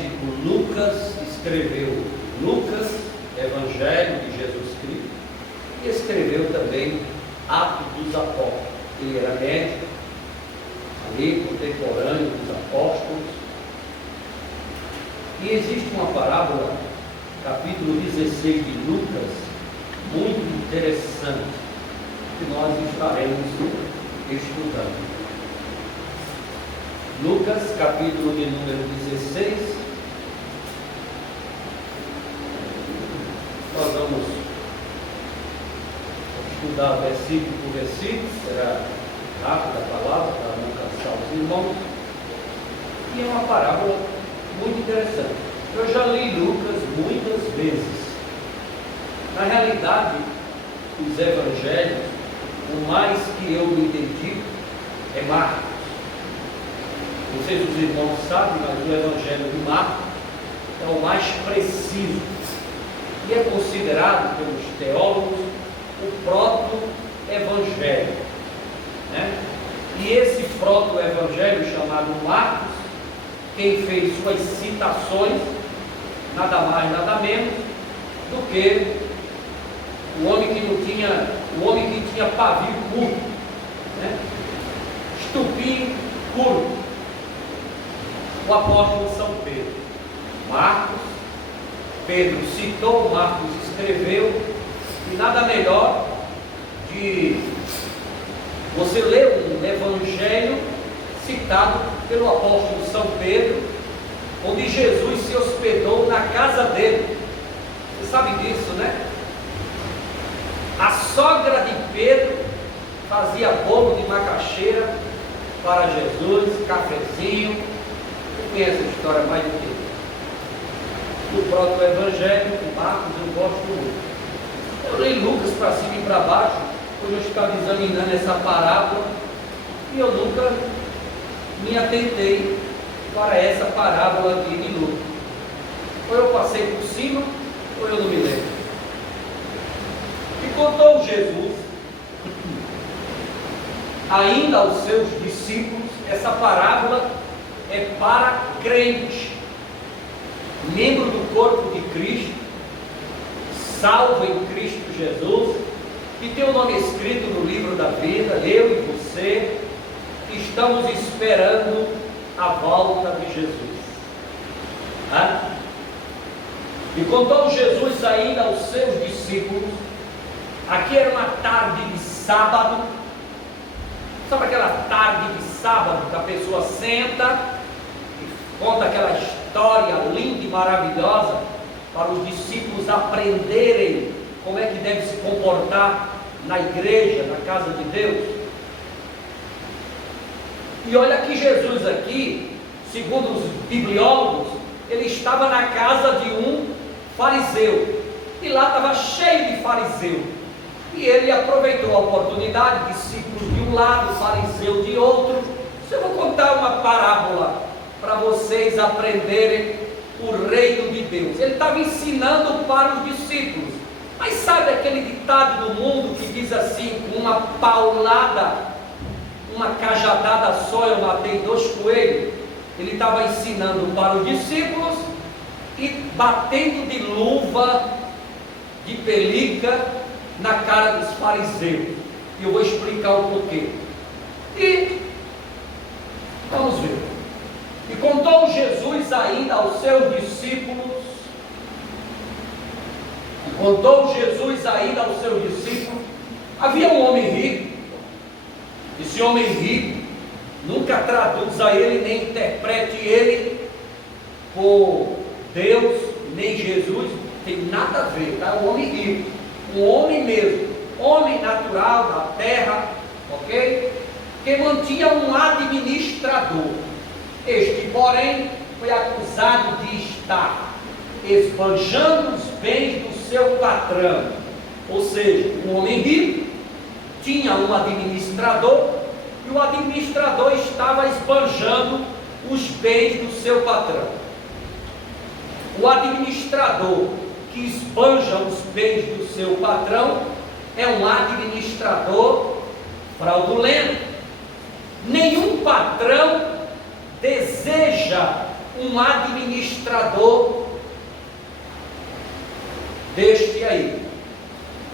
médico Lucas escreveu Lucas, Evangelho de Jesus Cristo, e escreveu também Atos dos Apóstolos. Ele era médico, ali contemporâneo dos apóstolos. E existe uma parábola, capítulo 16 de Lucas, muito interessante, que nós estaremos estudando. Lucas, capítulo de número 16, nós vamos estudar versículo por versículo, será rápida a palavra para não cansar os irmãos, e é uma parábola muito interessante. Eu já li Lucas muitas vezes. Na realidade, os evangelhos, o mais que eu me identifico é Marcos. Não sei se os irmãos sabem, mas o Evangelho de Marcos é o mais preciso e é considerado pelos teólogos o proto-evangelho, né? E esse proto-evangelho chamado Marcos, quem fez suas citações, nada mais, nada menos do que o homem que tinha pavio curto, né? Estupim curto, o apóstolo São Pedro. Marcos, Pedro citou, Marcos escreveu, e nada melhor de você ler um evangelho citado pelo apóstolo São Pedro, onde Jesus se hospedou na casa dele. Você sabe disso, né? A sogra de Pedro fazia bolo de macaxeira para Jesus, cafezinho. Você conhece a história mais do que eu. Do próprio Evangelho de Marcos eu gosto muito. Eu leio Lucas para cima e para baixo, quando eu estava examinando essa parábola, e eu nunca me atentei para essa parábola aqui de Lucas. Ou eu passei por cima, ou eu não me lembro. E contou Jesus ainda aos seus discípulos. Essa parábola é para crente, membro do corpo de Cristo, salvo em Cristo Jesus, que tem o nome escrito no livro da vida, eu e você, que estamos esperando a volta de Jesus. E contou Jesus ainda aos seus discípulos. Aqui era uma tarde de sábado. Sabe aquela tarde de sábado que a pessoa senta e conta aquela história linda e maravilhosa para os discípulos aprenderem como é que deve se comportar na igreja, na casa de Deus? E olha que Jesus aqui, segundo os bibliólogos, ele estava na casa de um fariseu, e lá estava cheio de fariseu, e ele aproveitou a oportunidade, discípulos de um lado, fariseu de outro. Eu vou contar uma parábola para vocês aprenderem o reino de Deus. Ele estava ensinando para os discípulos, mas sabe aquele ditado do mundo que diz assim: com uma paulada, uma cajadada só eu matei 2 coelhos? Ele estava ensinando para os discípulos e batendo de luva, de pelica na cara dos fariseus. E eu vou explicar o porquê. E vamos ver. E contou Jesus ainda aos seus discípulos. Havia um homem rico. Esse homem rico, nunca traduza ele, nem interprete ele por Deus, nem Jesus, tem nada a ver, tá? Um homem rico, um homem mesmo, homem natural da terra, ok? Que mantinha um administrador. Este, porém, foi acusado de estar esbanjando os bens do seu patrão. Ou seja, um homem rico tinha um administrador, e o administrador estava esbanjando os bens do seu patrão. O administrador que esbanja os bens do seu patrão é um administrador fraudulento. Nenhum patrão deseja um administrador deste aí.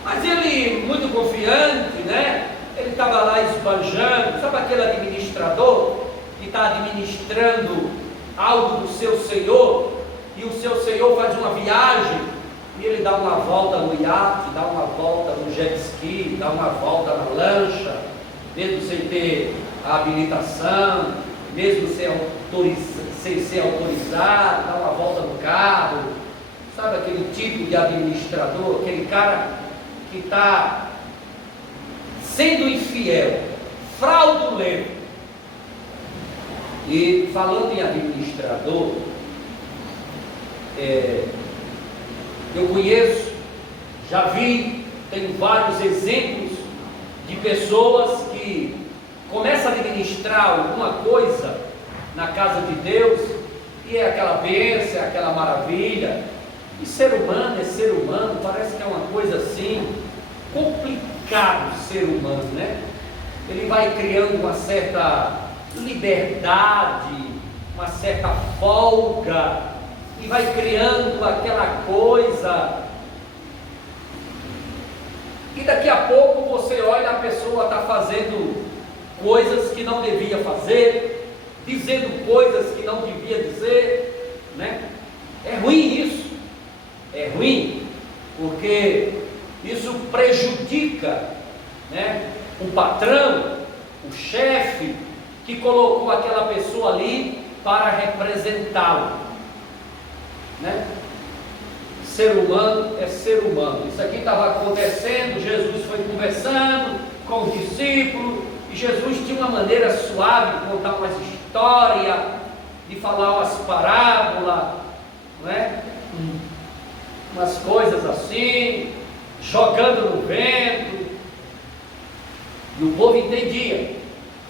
Mas ele, muito confiante, né? Ele estava lá esbanjando. Sabe aquele administrador que está administrando algo do seu senhor, e o seu senhor faz uma viagem e ele dá uma volta no iate, dá uma volta no jet ski, dá uma volta na lancha, mesmo sem ter a habilitação, mesmo sem ser autorizado, dá uma volta no carro. Sabe aquele tipo de administrador, aquele cara que está sendo infiel, fraudulento. E falando em administrador, eu conheço, já vi, tenho vários exemplos de pessoas que começam a administrar alguma coisa na casa de Deus, e é aquela bênção, é aquela maravilha. E ser humano é ser humano, parece que é uma coisa assim, complicado ser humano, né? Ele vai criando uma certa liberdade, uma certa folga, e vai criando aquela coisa, e daqui a pouco você olha, a pessoa está fazendo coisas que não devia fazer, dizendo coisas que não devia dizer, né? É ruim isso, é ruim, porque isso prejudica, né, o patrão, o chefe, que colocou aquela pessoa ali para representá-lo, né? Ser humano é ser humano. Isso aqui estava acontecendo, Jesus foi conversando com os discípulos, e Jesus tinha uma maneira suave de contar umas histórias, de falar umas parábolas, não é? Umas coisas assim, jogando no vento, e o povo entendia.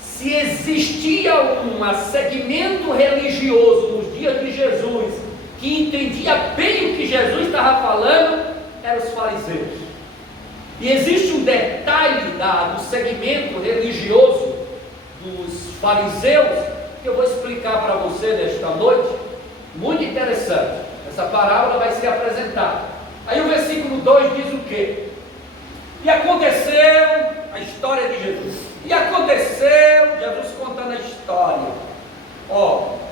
Se existia um segmento religioso nos dias de Jesus que entendia bem o que Jesus estava falando, eram os fariseus. E existe um detalhe do segmento religioso dos fariseus que eu vou explicar para você nesta noite, muito interessante. Essa parábola vai ser apresentada. Aí o versículo 2 diz o quê? E aconteceu, a história de Jesus. E aconteceu, Jesus contando a história.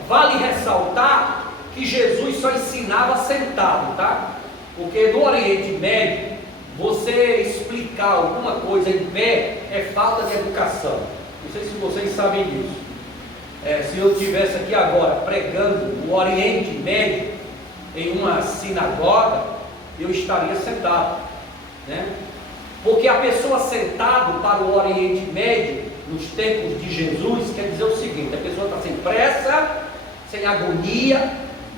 Vale ressaltar que Jesus só ensinava sentado, tá? Porque no Oriente Médio, você explicar alguma coisa em pé é falta de educação. Não sei se vocês sabem disso. Se eu estivesse aqui agora pregando no Oriente Médio, em uma sinagoga, eu estaria sentado, né? Porque a pessoa sentado para o Oriente Médio, nos tempos de Jesus, quer dizer o seguinte: a pessoa está sem pressa, sem agonia,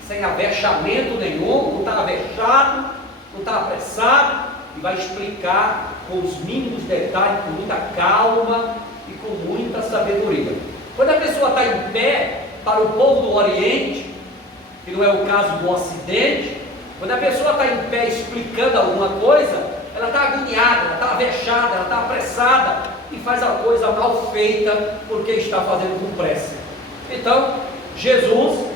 sem avexamento nenhum, não está avexado, não está apressado, e vai explicar com os mínimos detalhes, com muita calma e com muita sabedoria. Quando a pessoa está em pé, para o povo do Oriente, que não é o caso do Ocidente, quando a pessoa está em pé explicando alguma coisa, ela está agoniada, ela está avexada, ela está apressada, e faz a coisa mal feita, porque está fazendo com pressa. Então, Jesus,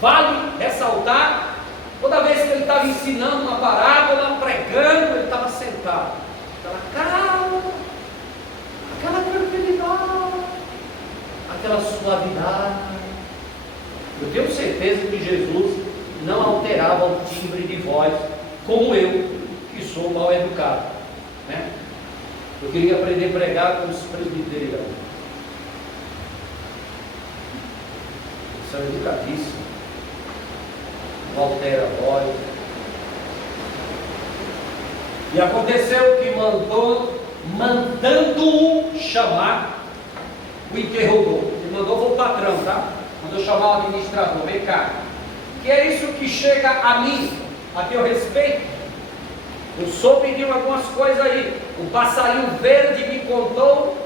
vale ressaltar, toda vez que ele estava ensinando uma parábola, pregando, ele estava sentado, aquela calma, aquela tranquilidade, aquela suavidade. Eu tenho certeza que Jesus não alterava o timbre de voz, como eu, que sou mal educado, né? Eu queria aprender a pregar com os presbiterianos. Eles são educadíssimos, não altera a voz. E aconteceu que mandando-o chamar, o interrogou. Ele mandou, foi o patrão, tá? Mandou chamar o administrador: vem cá, que é isso que chega a mim, a teu respeito? Eu soube de algumas coisas aí. O passarinho verde me contou.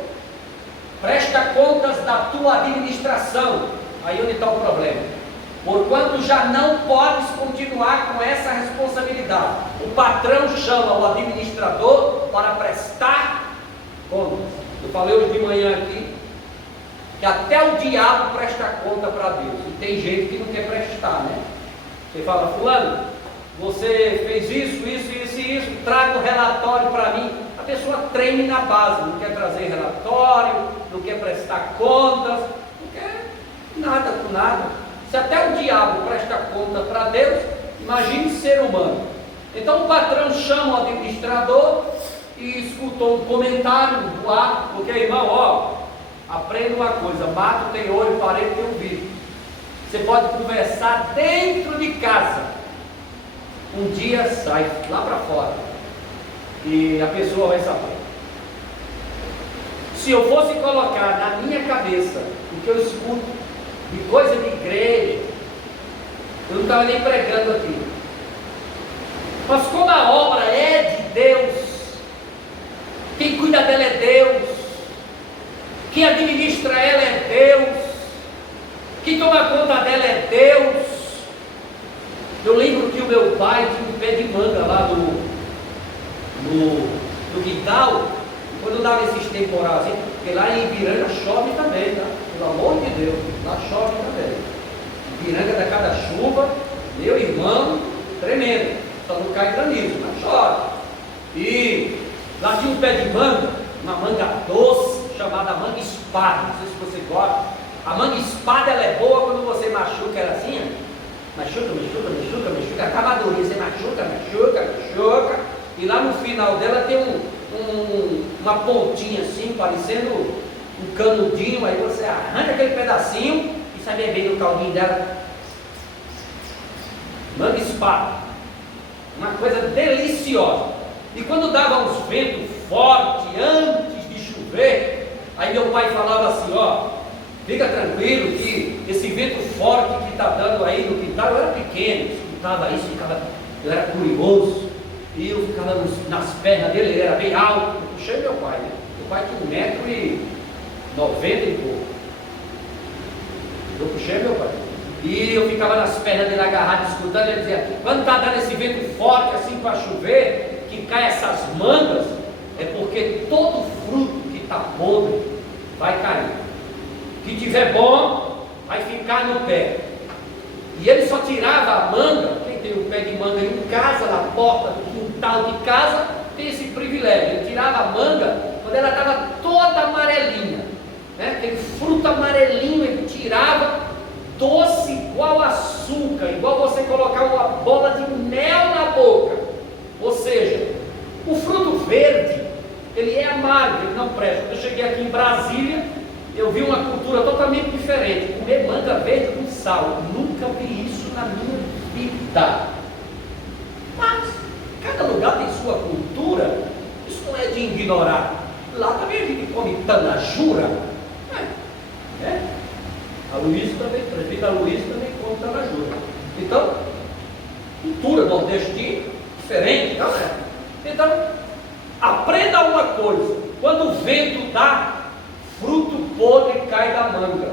Presta contas da tua administração. Aí onde está o problema? Porquanto já não podes continuar com essa responsabilidade. O patrão chama o administrador para prestar contas. Eu falei hoje de manhã aqui que até o diabo presta conta para Deus. E tem gente que não quer prestar, né? Você fala, fulano, você fez isso, traga um relatório para mim. A pessoa treme na base, não quer trazer relatório, não quer prestar contas, não quer nada com nada. Se até o diabo presta conta para Deus, imagine ser humano. Então o patrão chama o administrador e escutou um comentário do ato, porque irmão, ó, aprenda uma coisa, mato tem olho, parede tem ouvido. Você pode conversar dentro de casa, um dia sai lá para fora e a pessoa vai saber. Se eu fosse colocar na minha cabeça o que eu escuto de coisa de igreja, eu não estava nem pregando aqui. Mas como a obra é de Deus, quem cuida dela é Deus, quem administra ela é Deus, quem toma conta dela é Deus. Eu lembro que o meu pai tinha um pé de manga lá no quintal, quando dava esses temporais, porque lá em Ibiranga chove também, tá? Pelo amor de Deus, lá chove também. Ibiranga dá cada chuva, meu irmão, tremendo, só não cai granizo, mas chove. E lá tinha um pé de manga, uma manga doce, chamada manga espada, não sei se você gosta. A manga espada ela é boa quando você machuca ela assim, machuca, acaba a dorinha, você machuca, e lá no final dela tem uma pontinha assim, parecendo um canudinho, aí você arranca aquele pedacinho e sai bebendo o caldinho dela. Manga espada, uma coisa deliciosa. E quando dava uns ventos fortes, antes de chover, aí meu pai falava assim, ó, fica tranquilo que esse vento forte que está dando aí no quintal, eu era pequeno, escutava isso, eu era curioso, e eu ficava nas pernas dele, ele era bem alto, eu puxei meu pai, né? Meu pai tinha 1,90 m e pouco, eu puxei meu pai, e eu ficava nas pernas dele agarrado, escutando, ele dizia, quando está dando esse vento forte assim para chover, que cai essas mangas, é porque todo fruto que está podre vai cair. Que tiver bom, vai ficar no pé. E ele só tirava a manga, quem tem um pé de manga em casa, na porta do quintal de casa, tem esse privilégio. Ele tirava a manga quando ela estava toda amarelinha, né? Aquele fruto amarelinho, ele tirava, doce igual açúcar, igual você colocar uma bola de mel na boca. Ou seja, o fruto verde, ele é amargo, ele não presta. Eu cheguei aqui em Brasília, eu vi uma cultura totalmente diferente, comer manga verde com sal. Nunca vi isso na minha vida. Mas cada lugar tem sua cultura, isso não é de ignorar. Lá também a gente come tanajura, né? A Luísa também, a prefeita Luísa também come tanajura. Então, cultura nordestina, diferente, não é? Então, aprenda uma coisa, quando o vento dá, fruto podre cai da manga,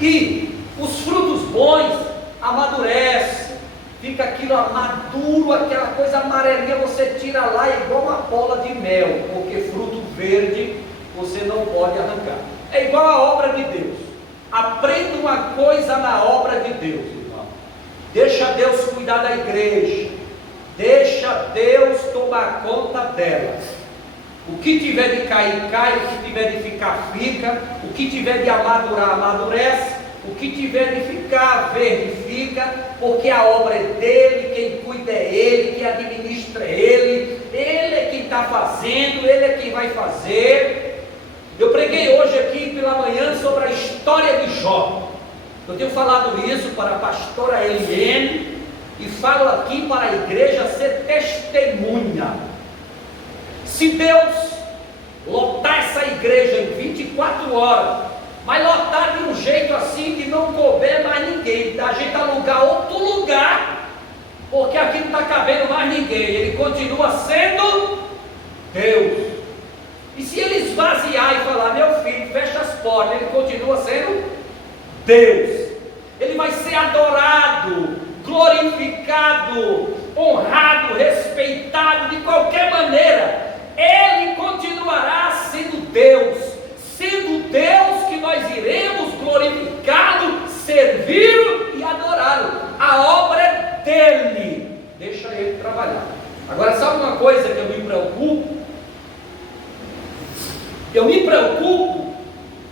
e os frutos bons amadurecem, fica aquilo maduro, aquela coisa amarelinha, você tira lá igual uma bola de mel, porque fruto verde você não pode arrancar. É igual a obra de Deus. Aprenda uma coisa na obra de Deus, irmão. Deixa Deus cuidar da igreja, deixa Deus tomar conta dela. O que tiver de cair, cai. O que tiver de ficar, fica. O que tiver de amadurar, amadurece. O que tiver de ficar verde, fica. Porque a obra é dele, quem cuida é ele, quem administra é ele. Ele é quem está fazendo, ele é quem vai fazer. Eu preguei hoje aqui pela manhã sobre a história de Jó. Eu tenho falado isso para a pastora Eliane e falo aqui para a igreja ser testemunha. Se Deus lotar essa igreja em 24 horas, mas lotar de um jeito assim que não couber mais ninguém, a gente alugar outro lugar, porque aqui não está cabendo mais ninguém, ele continua sendo Deus. E se ele esvaziar e falar, meu filho, fecha as portas, ele continua sendo Deus. Ele vai ser adorado, glorificado, honrado, respeitado, de qualquer maneira. Ele continuará sendo Deus que servi-lo e adorá-lo. A obra é dele, deixa ele trabalhar. Agora, sabe uma coisa que eu me preocupo? Eu me preocupo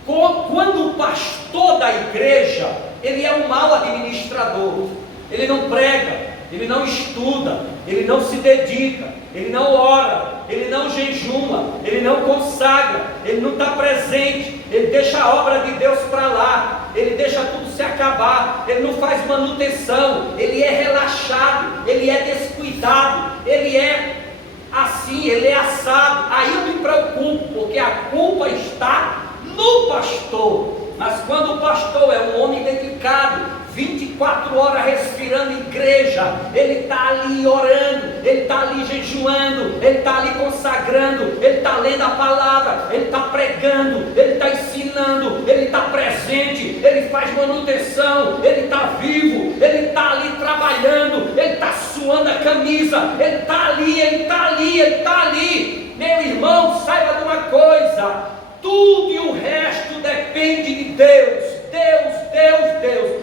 quando o pastor da igreja, ele é um mau administrador, ele não prega, ele não estuda, ele não se dedica, ele não ora, ele não jejuma, ele não consagra, ele não está presente, ele deixa a obra de Deus para lá, ele deixa tudo se acabar, ele não faz manutenção, ele é relaxado, ele é descuidado, ele é assim, ele é assado. Aí eu me preocupo, porque a culpa está no pastor. Mas quando o pastor é um homem dedicado, 24 horas respirando igreja, ele está ali orando, ele está ali jejuando, ele está ali consagrando, ele está lendo a palavra, ele está pregando, ele está ensinando, ele está presente, ele faz manutenção, ele está vivo, ele está ali trabalhando, ele está suando a camisa, ele está ali, ele está ali, ele está ali. Meu irmão, saiba de uma coisa: tudo e o resto depende de Deus. Deus.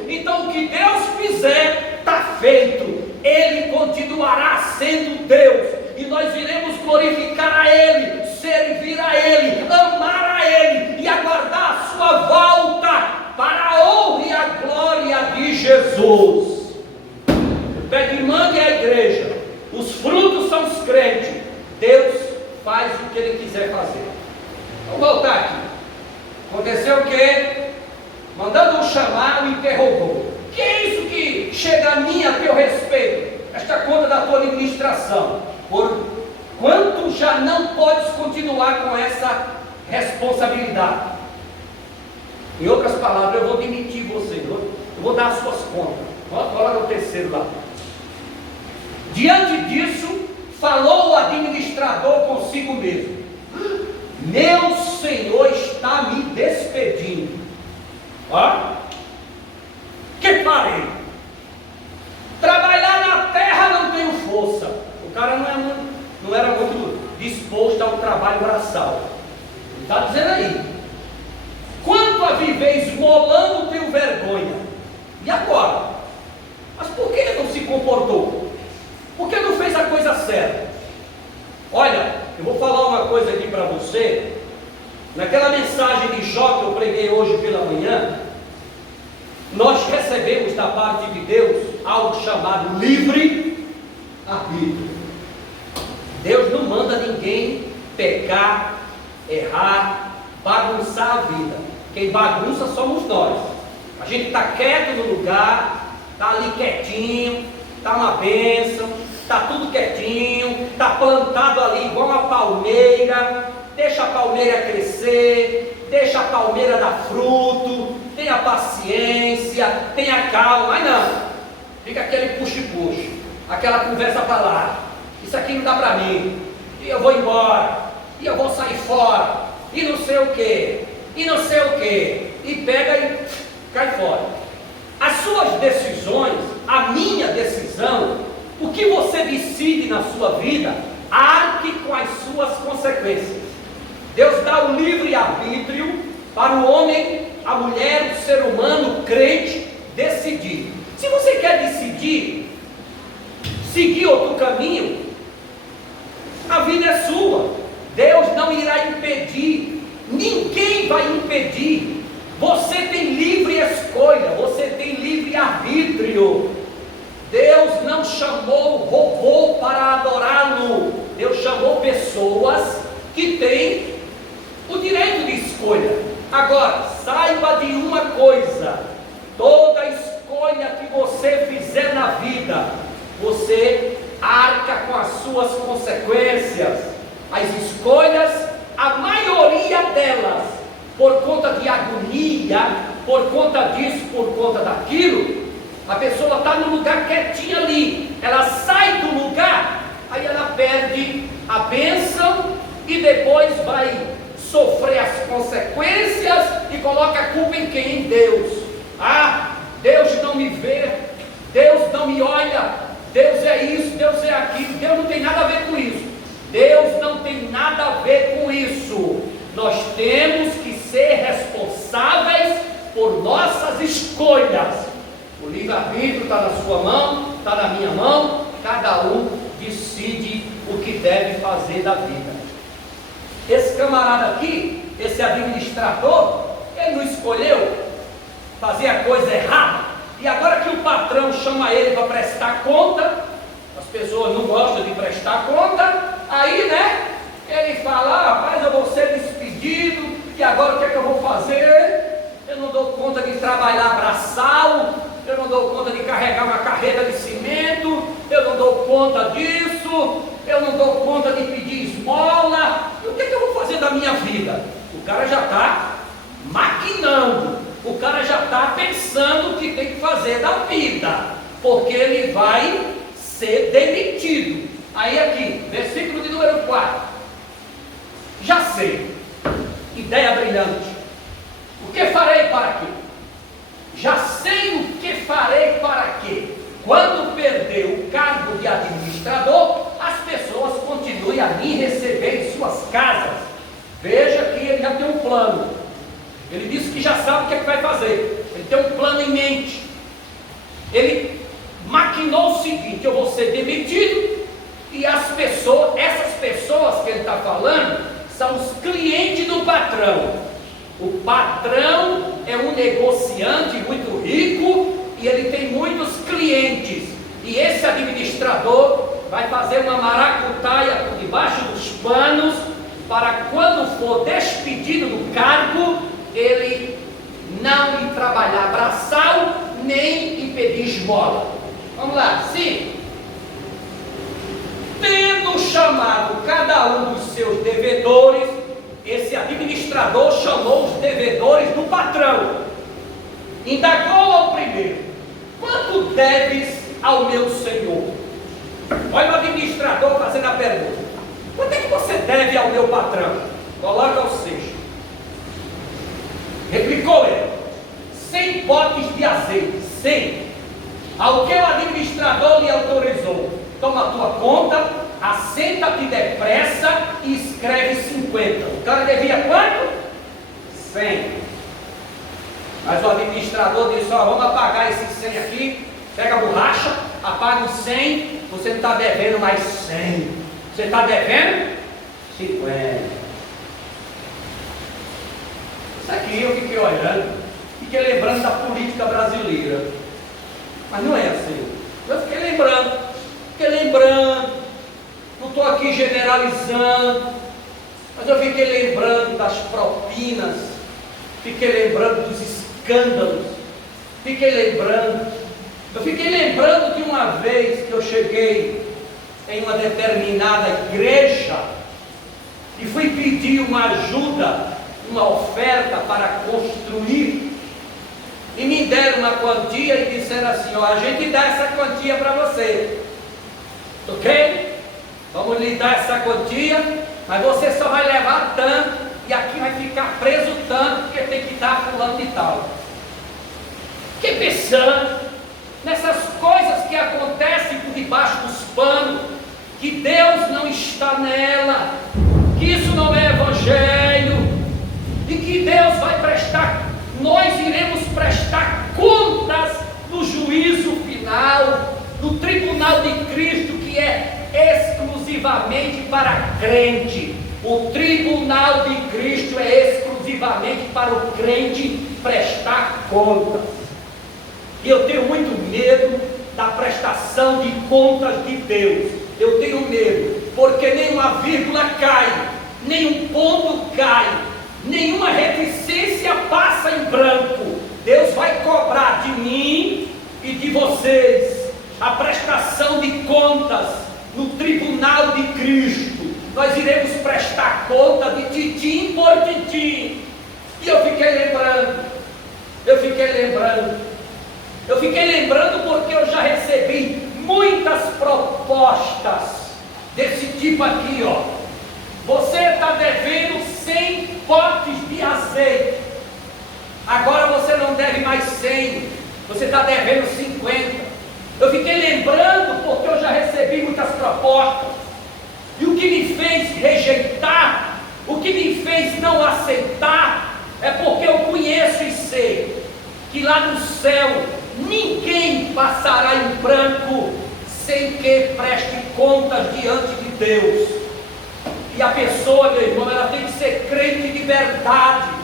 Então o que Deus fizer, está feito. Ele continuará sendo Deus, e nós iremos glorificar a Ele, servir a Ele, amar a Ele e aguardar a sua volta para a honra e a glória de Jesus. O pé de manga é a igreja, os frutos são os crentes. Deus faz o que Ele quiser fazer. Vamos voltar aqui. Aconteceu o quê? Mandando-o chamar, o interrogou: que é isso que chega a mim a teu respeito? Esta conta da tua administração, por quanto já não podes continuar com essa responsabilidade. Em outras palavras, eu vou demitir você, eu vou dar as suas contas. Olha o terceiro lá. Diante disso, falou o administrador consigo mesmo: meu senhor está me despedindo. Que farei? Trabalhar na terra não tenho força. O cara não era muito disposto ao trabalho braçal. Ele está dizendo aí: quanto a viver esmolando, tenho vergonha. E agora? Mas por que ele não se comportou? Por que não fez a coisa certa? Olha, eu vou falar uma coisa aqui para você. Naquela mensagem de Jó que eu preguei hoje pela manhã, nós recebemos da parte de Deus algo chamado livre-arbítrio. Deus não manda ninguém pecar, errar, bagunçar a vida. Quem bagunça somos nós. A gente está quieto no lugar, está ali quietinho, está uma bênção, está tudo quietinho, está plantado ali igual uma palmeira. Deixa a palmeira crescer, deixa a palmeira dar fruto, tenha paciência, tenha calma. Mas não, fica aquele puxa-puxa, aquela conversa para lá: isso aqui não dá para mim, e eu vou embora, e eu vou sair fora, e não sei o que, e pega e cai fora. As suas decisões, a minha decisão, o que você decide na sua vida, arque com as suas consequências. Deus dá o livre-arbítrio para o homem, a mulher, o ser humano, o crente, decidir. Se você quer decidir seguir outro caminho, a vida é sua. Deus não irá impedir, ninguém vai impedir. Você tem livre escolha, você tem livre-arbítrio. Deus não chamou robô para adorá-lo. Deus chamou pessoas que têm o direito de escolha. Agora, saiba de uma coisa: toda escolha que você fizer na vida, você arca com as suas consequências. As escolhas, a maioria delas, por conta de agonia, por conta disso, por conta daquilo, a pessoa está no lugar quietinha ali, ela sai do lugar, aí ela perde a bênção e depois vai sofrer as consequências e coloca a culpa em quem? Em Deus. Deus não me vê, Deus não me olha, Deus é isso, Deus é aquilo. Deus não tem nada a ver com isso. Deus não tem nada a ver com isso. Nós temos que ser responsáveis por nossas escolhas. O livre-arbítrio está na sua mão, está na minha mão, cada um decide o que deve fazer da vida. Esse camarada aqui, esse administrador, ele não escolheu fazer a coisa errada, e agora que o patrão chama ele para prestar conta, as pessoas não gostam de prestar conta, aí ele fala, rapaz, eu vou ser despedido, e agora o que é que eu vou fazer? Eu não dou conta de trabalhar braçal, eu não dou conta de carregar uma carreta de cimento, eu não dou conta disso, eu não dou conta de pedir esmola, e o que é que eu vou fazer da minha vida? O cara já está maquinando, o cara já está pensando o que tem que fazer da vida, porque ele vai ser demitido. Aí aqui, versículo de número 4, já sei, ideia brilhante, o que farei para quê? Já sei o que farei para quê? Quando perder o cargo de administrador, as pessoas continuem a me receber em suas casas. Veja que ele já tem um plano. Ele disse que já sabe o que é que vai fazer. Ele tem um plano em mente. Ele maquinou o seguinte: eu vou ser demitido, e essas pessoas que ele está falando são os clientes do patrão. O patrão é um negociante muito rico e ele tem muitos clientes, e esse administrador vai fazer uma maracutaia por debaixo dos panos para quando for despedido do cargo, ele não ir trabalhar braçal nem ir pedir esmola. Vamos lá, sim. Tendo chamado cada um dos seus devedores, esse administrador chamou os devedores do patrão. Indagou ao primeiro: quanto deves ao meu senhor? Olha o administrador fazendo a pergunta: quanto é que você deve ao meu patrão? Coloca o 6. Replicou ele: 100 potes de azeite. 100. Ao que o administrador lhe autorizou: toma a tua conta, assenta-te depressa e escreve 50. O cara devia quanto? 100. Mas o administrador disse: ó, vamos apagar esses 100 aqui, pega a borracha, apaga os 100, você não está devendo mais 100, você está devendo 50. Isso aqui eu fiquei olhando, fiquei lembrando da política brasileira, mas não é assim. Eu fiquei lembrando, não estou aqui generalizando, mas eu fiquei lembrando das propinas, fiquei lembrando dos escândalos, eu fiquei lembrando de uma vez que eu cheguei em uma determinada igreja e fui pedir uma ajuda, uma oferta para construir, e me deram uma quantia e disseram assim: ó, a gente dá essa quantia para você, ok? Vamos lhe dar essa quantia, mas você só vai levar tanto, e aqui vai ficar preso tanto, porque tem que dar fulano de tal. Fiquei pensando nessas coisas que acontecem por debaixo dos panos, que Deus não está nela, que isso não é evangelho, e que Deus vai prestar, nós iremos prestar contas no juízo final, no tribunal de Cristo, que é exclusivamente para crente. O tribunal de Cristo é exclusivamente para o crente prestar contas. E eu tenho muito medo da prestação de contas de Deus. Eu tenho medo, porque nem uma vírgula cai, nem um ponto cai, nenhuma reticência passa em branco. Deus vai cobrar de mim e de vocês a prestação de contas no tribunal de Cristo. Nós iremos prestar conta de titim por titim. E eu fiquei lembrando porque eu já recebi muitas propostas desse tipo aqui, ó. Você está devendo 100 potes de azeite, agora você não deve mais 100, você está devendo 50. Eu fiquei lembrando porque eu já recebi muitas propostas, e o que me fez rejeitar, o que me fez não aceitar, é porque eu conheço e sei que lá no céu ninguém passará em branco sem que preste contas diante de Deus. E a pessoa, meu irmão, ela tem que ser crente de verdade.